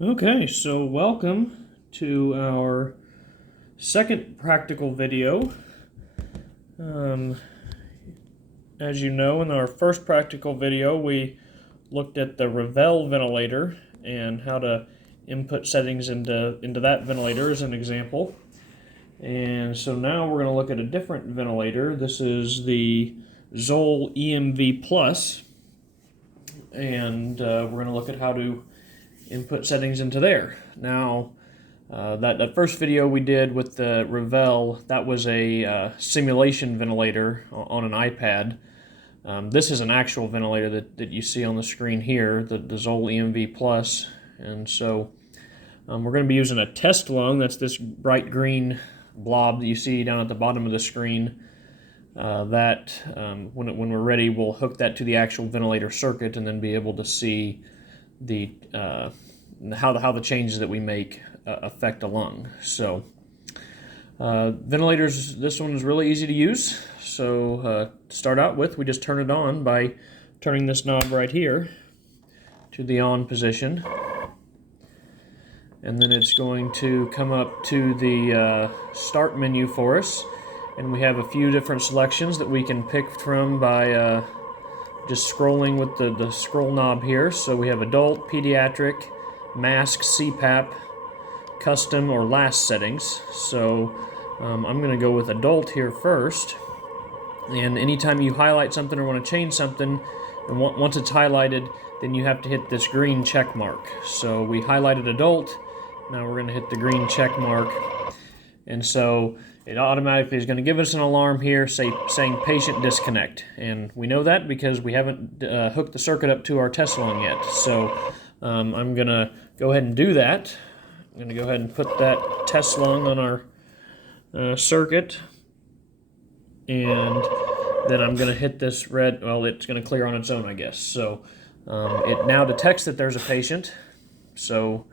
Okay, so welcome to our second practical video. As you know, in our first practical video, we looked at the Revell ventilator and how to input settings into that ventilator as an example. And so now we're going to look at a different ventilator. This is the Zoll EMV Plus, and we're going to look at how to input settings into there. Now, that first video we did with the Revell, that was a simulation ventilator on an iPad. This is an actual ventilator that you see on the screen here, the Zoll EMV Plus. And so we're going to be using a test lung. That's this bright green blob that you see down at the bottom of the screen. When we're ready, we'll hook that to the actual ventilator circuit and then be able to see the how the changes that we make affect a lung. So ventilators, this one is really easy to use. So to start out with, we just turn it on by turning this knob right here to the on position, and then it's going to come up to the start menu for us, and we have a few different selections that we can pick from by just scrolling with the scroll knob here. So we have adult, pediatric, mask, CPAP, custom, or last settings. So I'm going to go with adult here first. And anytime you highlight something or want to change something, and once it's highlighted, then you have to hit this green check mark. So we highlighted adult. Now we're going to hit the green check mark. And so it automatically is going to give us an alarm here saying patient disconnect. And we know that because we haven't hooked the circuit up to our test lung yet. So I'm going to go ahead and do that. I'm going to go ahead and put that test lung on our circuit. And then I'm going to hit this red, well, it's going to clear on its own, I guess. So it now detects that there's a patient. So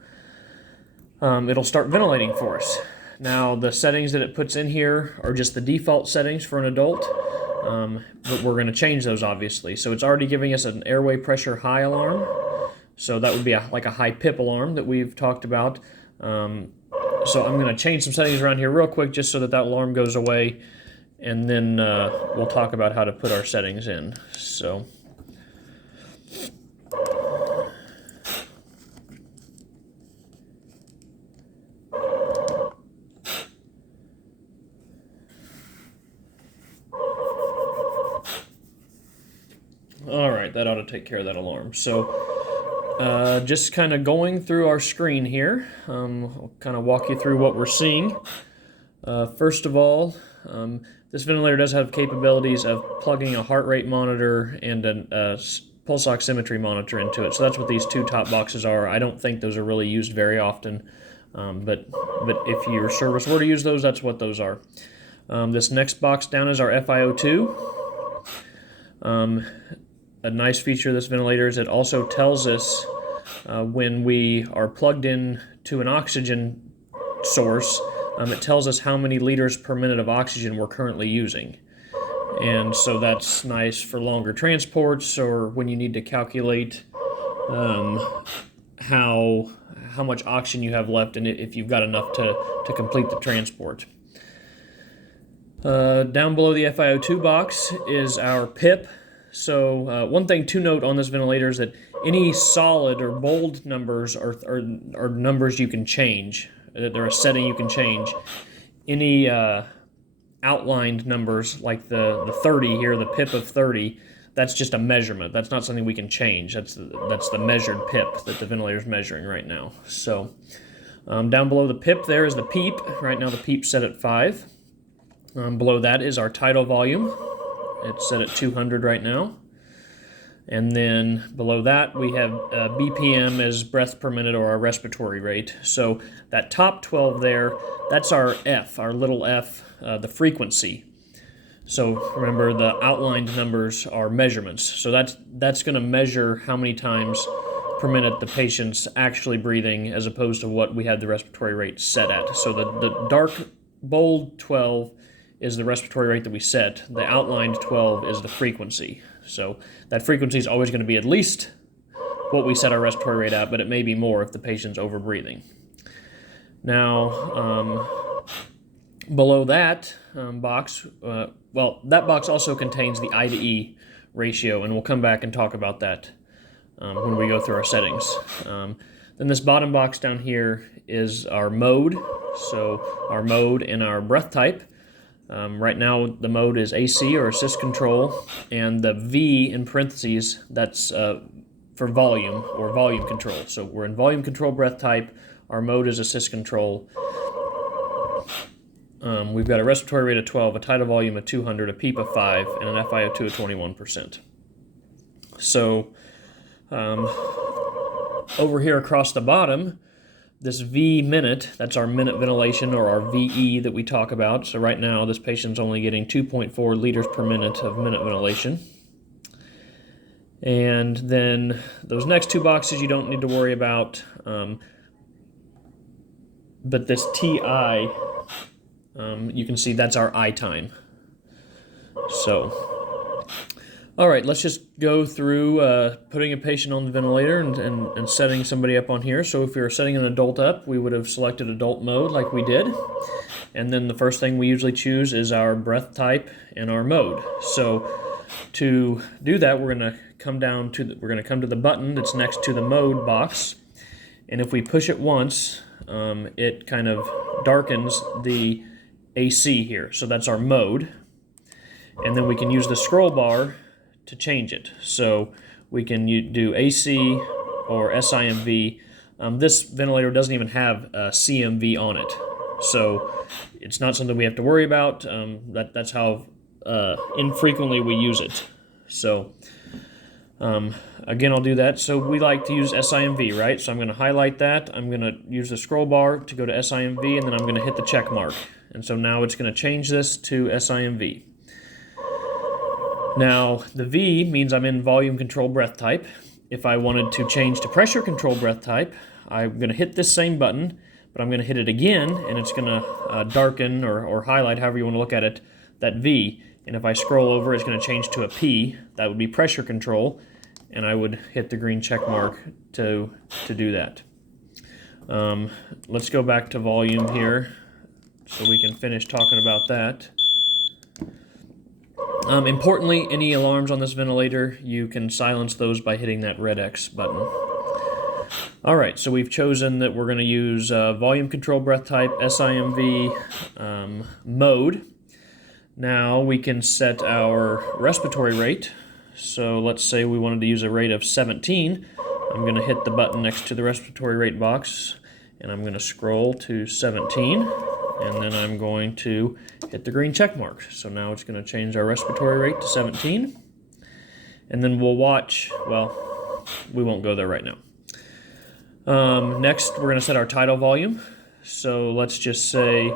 it'll start ventilating for us. Now, the settings that it puts in here are just the default settings for an adult, but we're going to change those, obviously. So it's already giving us an airway pressure high alarm. So that would be like a high PIP alarm that we've talked about. So I'm going to change some settings around here real quick just so that alarm goes away, and then we'll talk about how to put our settings in. So all right, that ought to take care of that alarm. So just kind of going through our screen here, I'll kind of walk you through what we're seeing. First of all, this ventilator does have capabilities of plugging a heart rate monitor and a pulse oximetry monitor into it. So that's what these two top boxes are. I don't think those are really used very often, but if your service were to use those, that's what those are. This next box down is our FiO2. A nice feature of this ventilator is it also tells us when we are plugged in to an oxygen source, it tells us how many liters per minute of oxygen we're currently using. And so that's nice for longer transports or when you need to calculate how much oxygen you have left and if you've got enough to complete the transport. Down below the FiO2 box is our PIP. So one thing to note on this ventilator is that any solid or bold numbers are numbers you can change. They're a setting you can change. Any outlined numbers like the 30 here, the PIP of 30, that's just a measurement. That's not something we can change. That's the measured PIP that the ventilator is measuring right now. So down below the PIP there is the PEEP. Right now the PEEP's set at 5. Below that is our tidal volume. It's set at 200 right now. And then below that we have BPM as breath per minute or our respiratory rate. So that top 12 there, that's our F, our little f, the frequency. So remember the outlined numbers are measurements. So that's going to measure how many times per minute the patient's actually breathing as opposed to what we had the respiratory rate set at. So the dark bold 12 is the respiratory rate that we set. The outlined 12 is the frequency. So that frequency is always going to be at least what we set our respiratory rate at, but it may be more if the patient's over-breathing. Now, below that box, that box also contains the I to E ratio, and we'll come back and talk about that when we go through our settings. Then this bottom box down here is our mode, so our mode and our breath type. Right now the mode is AC or assist control, and the V in parentheses, that's for volume or volume control. So we're in volume control breath type, our mode is assist control. We've got a respiratory rate of 12, a tidal volume of 200, a PEEP of 5, and an FiO2 of 21%. So over here across the bottom, this V minute, that's our minute ventilation, or our VE that we talk about. So right now this patient's only getting 2.4 liters per minute of minute ventilation. And then those next two boxes you don't need to worry about, but this TI, you can see that's our I time. So, all right, let's just go through putting a patient on the ventilator and setting somebody up on here. So if we were setting an adult up, we would have selected adult mode like we did. And then the first thing we usually choose is our breath type and our mode. So to do that, we're going to come to the button that's next to the mode box. And if we push it once, it kind of darkens the AC here. So that's our mode. And then we can use the scroll bar to change it. So we can do AC or SIMV. This ventilator doesn't even have a CMV on it, so it's not something we have to worry about. That's how infrequently we use it. So again, I'll do that. So we like to use SIMV, right? So I'm going to highlight that. I'm going to use the scroll bar to go to SIMV, and then I'm going to hit the check mark. And so now it's going to change this to SIMV. Now, the V means I'm in volume control breath type. If I wanted to change to pressure control breath type, I'm going to hit this same button, but I'm going to hit it again, and it's going to darken or highlight, however you want to look at it, that V. And if I scroll over, it's going to change to a P. That would be pressure control, and I would hit the green check mark to do that. Let's go back to volume here so we can finish talking about that. Importantly, any alarms on this ventilator, you can silence those by hitting that red X button. All right, so we've chosen that we're going to use volume control breath type, SIMV mode. Now we can set our respiratory rate. So let's say we wanted to use a rate of 17. I'm going to hit the button next to the respiratory rate box, and I'm going to scroll to 17. And then I'm going to hit the green check mark. So now it's going to change our respiratory rate to 17. And then we'll watch, well, we won't go there right now. Next, we're going to set our tidal volume. So let's just say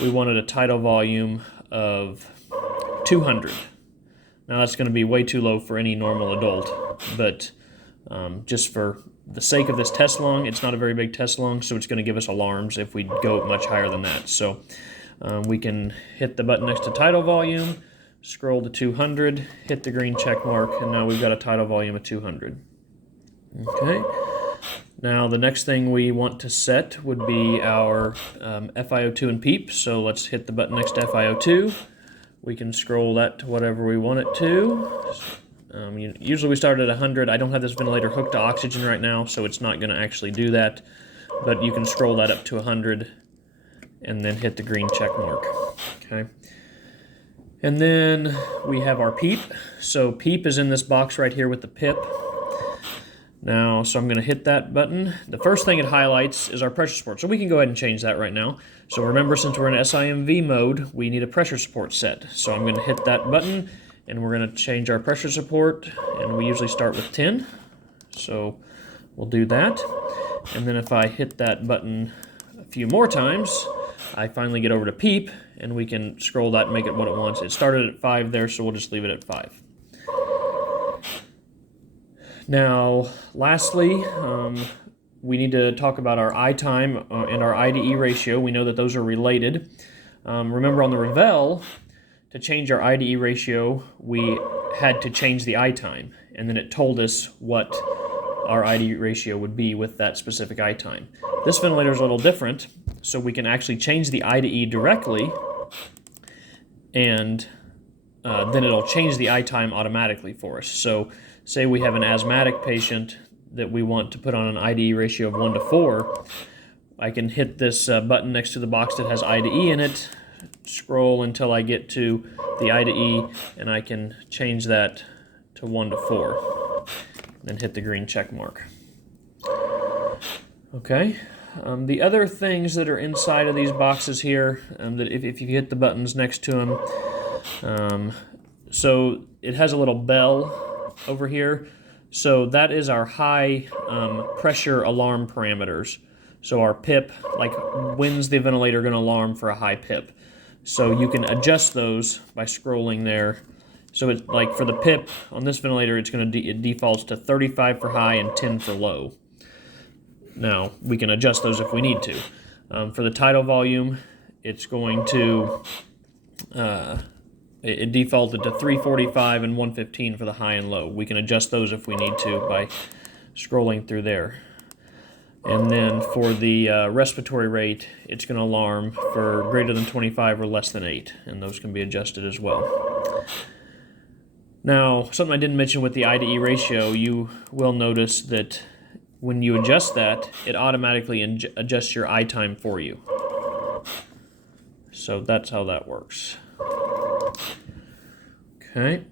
we wanted a tidal volume of 200. Now that's going to be way too low for any normal adult, but just for the sake of this test lung, it's not a very big test lung, so it's going to give us alarms if we go much higher than that. So we can hit the button next to tidal volume, scroll to 200, hit the green check mark, and now we've got a tidal volume of 200. Okay. Now the next thing we want to set would be our FiO2 and PEEP. So let's hit the button next to FiO2. We can scroll that to whatever we want it to. Usually we start at 100. I don't have this ventilator hooked to oxygen right now, so it's not going to actually do that. But you can scroll that up to 100 and then hit the green check mark. Okay. And then we have our PEEP. So PEEP is in this box right here with the PIP. Now, so I'm going to hit that button. The first thing it highlights is our pressure support. So we can go ahead and change that right now. So remember, since we're in SIMV mode, we need a pressure support set. So I'm going to hit that button, and we're going to change our pressure support, and we usually start with 10. So we'll do that. And then if I hit that button a few more times, I finally get over to PEEP, and we can scroll that and make it what it wants. It started at 5 there, so we'll just leave it at 5. Now, lastly, we need to talk about our I time and our I to E ratio. We know that those are related. Remember on the Revell, to change our I to E ratio, we had to change the I time, and then it told us what our IDE ratio would be with that specific I time. This ventilator is a little different, so we can actually change the IDE directly, and then it'll change the I time automatically for us. So say we have an asthmatic patient that we want to put on an IDE ratio of 1 to 4, I can hit this button next to the box that has IDE in it, scroll until I get to the IDE, and I can change that to 1 to 4, then hit the green check mark. Okay, the other things that are inside of these boxes here, that if you hit the buttons next to them, so it has a little bell over here. So that is our high pressure alarm parameters. So our PIP, like when's the ventilator going to alarm for a high PIP? So you can adjust those by scrolling there. So it's like for the PIP on this ventilator, it's going to it defaults to 35 for high and 10 for low. Now we can adjust those if we need to. For the tidal volume, it's going to it defaulted to 345 and 115 for the high and low. We can adjust those if we need to by scrolling through there. And then for the respiratory rate, it's going to alarm for greater than 25 or less than 8, and those can be adjusted as well. Now, something I didn't mention with the IDE ratio, you will notice that when you adjust that, it automatically adjusts your I time for you. So that's how that works. Okay.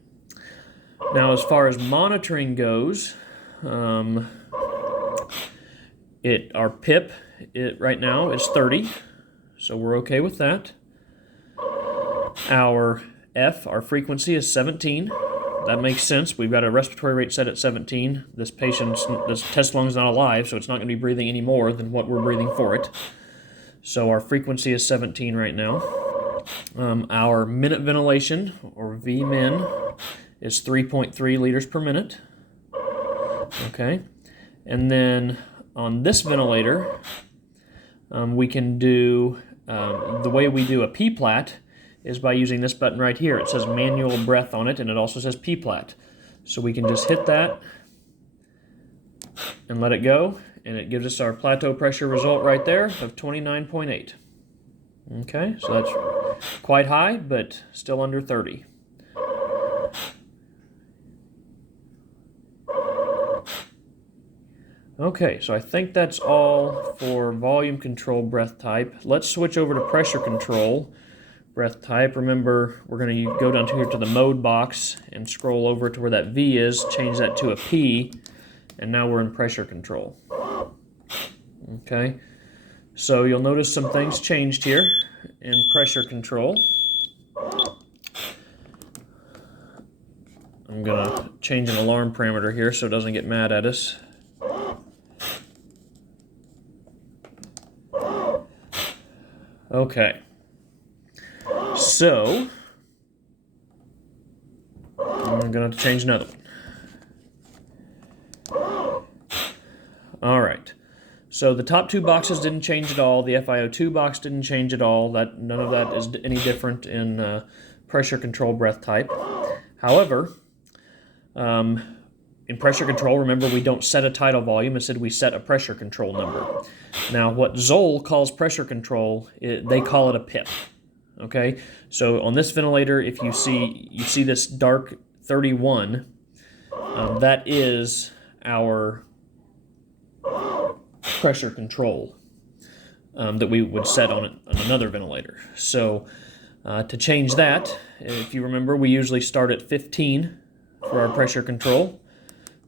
Now, as far as monitoring goes, our PIP right now is 30, so we're okay with that. Our our frequency is 17. That makes sense. We've got a respiratory rate set at 17. This test lung's not alive, so it's not going to be breathing any more than what we're breathing for it. So our frequency is 17 right now. Our minute ventilation, or Vmin, is 3.3 liters per minute. Okay, and then on this ventilator, we can do, the way we do a P-plat is by using this button right here. It says manual breath on it, and it also says P-plat. So we can just hit that and let it go, and it gives us our plateau pressure result right there of 29.8. Okay, so that's quite high, but still under 30. Okay, so I think that's all for volume control breath type. Let's switch over to pressure control breath type. Remember, we're going to go down here to the mode box and scroll over to where that V is, change that to a P, and now we're in pressure control. Okay, so you'll notice some things changed here in pressure control. I'm going to change an alarm parameter here so it doesn't get mad at us. Okay, so I'm going to have to change another one. All right, so the top two boxes didn't change at all. The FiO2 box didn't change at all. None of that is any different in pressure control breath type. However, in pressure control, remember, we don't set a tidal volume. Instead, we set a pressure control number. Now, what Zoll calls pressure control, they call it a PIP. Okay, so on this ventilator, if you see this dark 31, that is our pressure control that we would set on another ventilator. So to change that, if you remember, we usually start at 15 for our pressure control.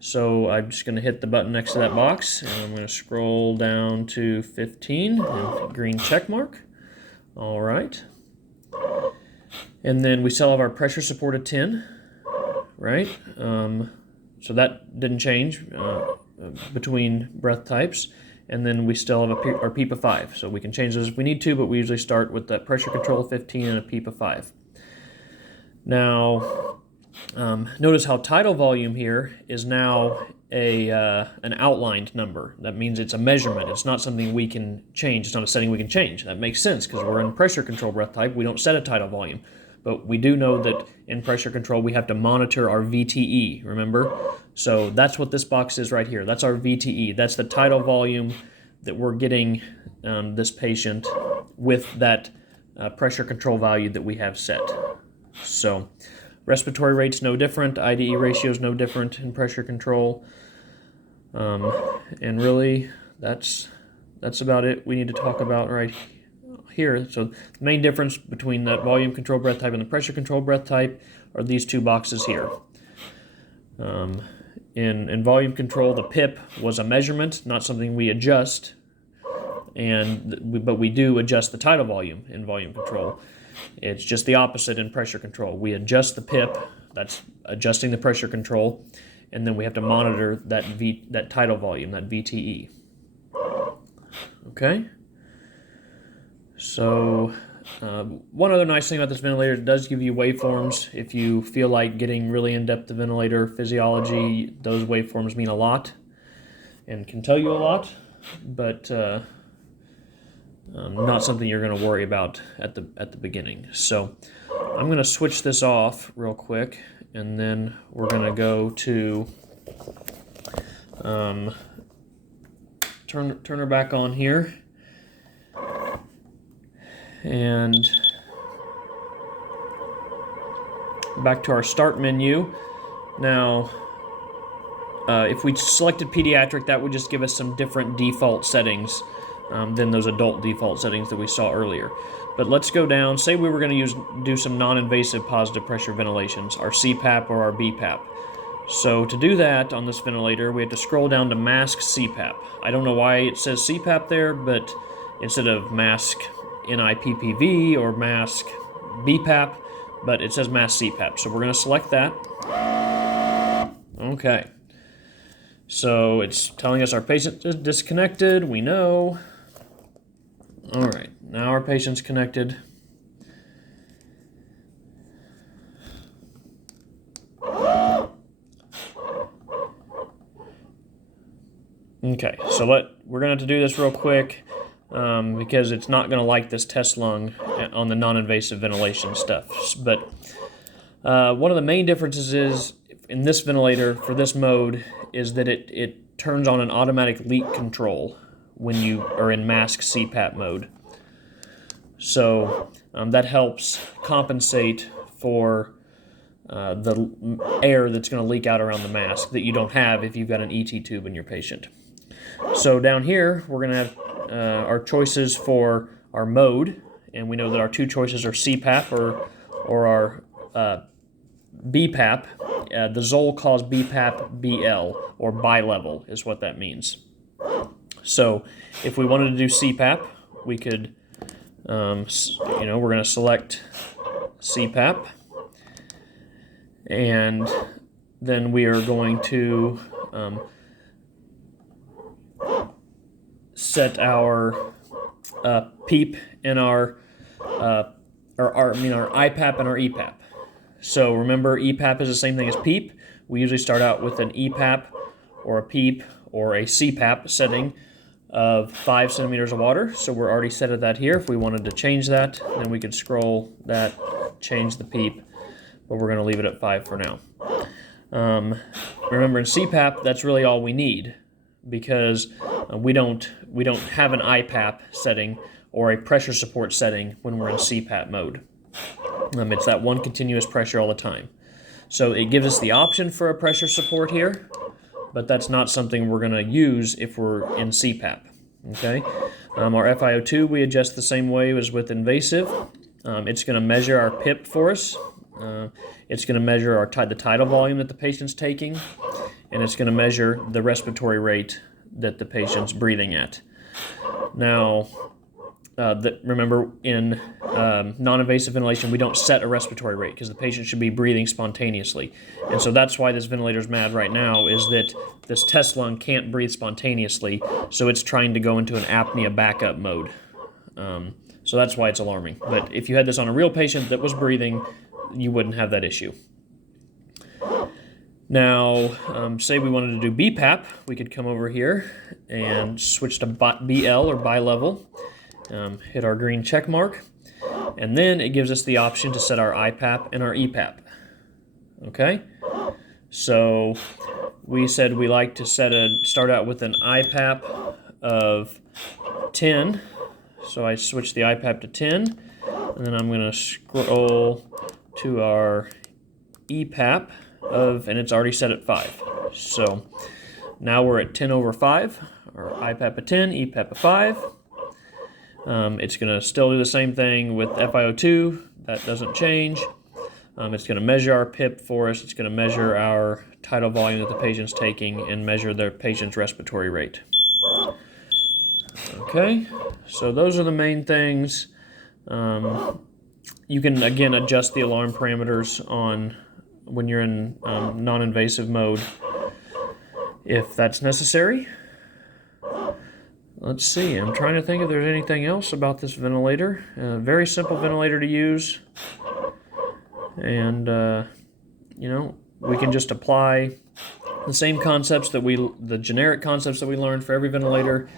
So I'm just going to hit the button next to that box, and I'm going to scroll down to 15 and green check mark. All right. And then we still have our pressure support at 10, right? So that didn't change between breath types. And then we still have our PEEP of 5. So we can change those if we need to, but we usually start with that pressure control of 15 and a PEEP of 5. Now, notice how tidal volume here is now an outlined number. That means it's a measurement. It's not something we can change. It's not a setting we can change. That makes sense because we're in pressure control breath type. We don't set a tidal volume. But we do know that in pressure control we have to monitor our VTE, remember? So that's what this box is right here. That's our VTE. That's the tidal volume that we're getting this patient with that pressure control value that we have set. So respiratory rate's no different, IDE ratio is no different in pressure control. And really, that's about it we need to talk about right here. So the main difference between that volume control breath type and the pressure control breath type are these two boxes here. In volume control, the PIP was a measurement, not something we adjust, but we do adjust the tidal volume in volume control. It's just the opposite in pressure control. We adjust the PIP, that's adjusting the pressure control, and then we have to monitor that tidal volume, that VTE. Okay? So one other nice thing about this ventilator, it does give you waveforms. If you feel like getting really in-depth ventilator physiology, those waveforms mean a lot and can tell you a lot, but not something you're going to worry about at the beginning. So I'm going to switch this off real quick, and then we're going to go to turn her back on here. And back to our start menu. Now, if we selected pediatric, that would just give us some different default settings than those adult default settings that we saw earlier. But let's go down. Say we were going to do some non-invasive positive pressure ventilations, our CPAP or our BPAP. So to do that on this ventilator, we have to scroll down to mask CPAP. I don't know why it says CPAP there, but instead of mask NIPPV or mask BPAP, but it says mask CPAP. So we're going to select that. Okay. So it's telling us our patient is disconnected. We know. All right. Now our patient's connected. Okay. So we're going to have to do this real quick. Because it's not going to like this test lung on the non-invasive ventilation stuff. But one of the main differences is in this ventilator for this mode is that it turns on an automatic leak control when you are in mask CPAP mode. So that helps compensate for the air that's going to leak out around the mask that you don't have if you've got an ET tube in your patient. So down here we're going to have our choices for our mode, and we know that our two choices are CPAP or our BPAP. The Zoll calls BPAP BL, or bi-level is what that means. So if we wanted to do CPAP, we could, we're going to select CPAP, and then we are going to set our PEEP and our IPAP and our EPAP. So remember, EPAP is the same thing as PEEP. We usually start out with an EPAP or a PEEP or a CPAP setting of 5 centimeters of water. So we're already set at that here. If we wanted to change that, then we could scroll that, change the PEEP, but we're going to leave it at 5 for now. Remember, in CPAP, that's really all we need, because we don't have an IPAP setting or a pressure support setting when we're in CPAP mode. It's that one continuous pressure all the time. So it gives us the option for a pressure support here, but that's not something we're going to use if we're in CPAP. Okay, our FiO2 we adjust the same way as with invasive. It's going to measure our PIP for us. It's going to measure the tidal volume that the patient's taking, and it's going to measure the respiratory rate that the patient's breathing at. Now, remember, in non-invasive ventilation, we don't set a respiratory rate because the patient should be breathing spontaneously. And so that's why this ventilator's mad right now, is that this test lung can't breathe spontaneously, so it's trying to go into an apnea backup mode. So that's why it's alarming. But if you had this on a real patient that was breathing, you wouldn't have that issue. Now, say we wanted to do BPAP, we could come over here and switch to BL or bi-level, hit our green check mark, and then it gives us the option to set our IPAP and our EPAP. Okay? So we said we like to start out with an IPAP of 10. So I switch the IPAP to 10, and then I'm going to scroll to our EPAP and it's already set at 5. So now we're at 10 over 5, or IPAP of 10, EPAP of 5. It's going to still do the same thing with FiO2. That doesn't change. It's going to measure our PIP for us. It's going to measure our tidal volume that the patient's taking and measure the patient's respiratory rate. Okay, so those are the main things. You can, again, adjust the alarm parameters when you're in non-invasive mode if that's necessary. Let's see, I'm trying to think if there's anything else about this ventilator. Very simple ventilator to use. And, we can just apply the same concepts the generic concepts that we learned for every ventilator.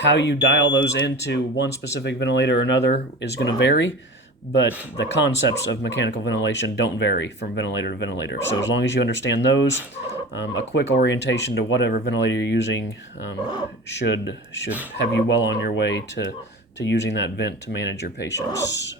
How you dial those into one specific ventilator or another is going to vary, but the concepts of mechanical ventilation don't vary from ventilator to ventilator. So as long as you understand those, a quick orientation to whatever ventilator you're using should have you well on your way to using that vent to manage your patients.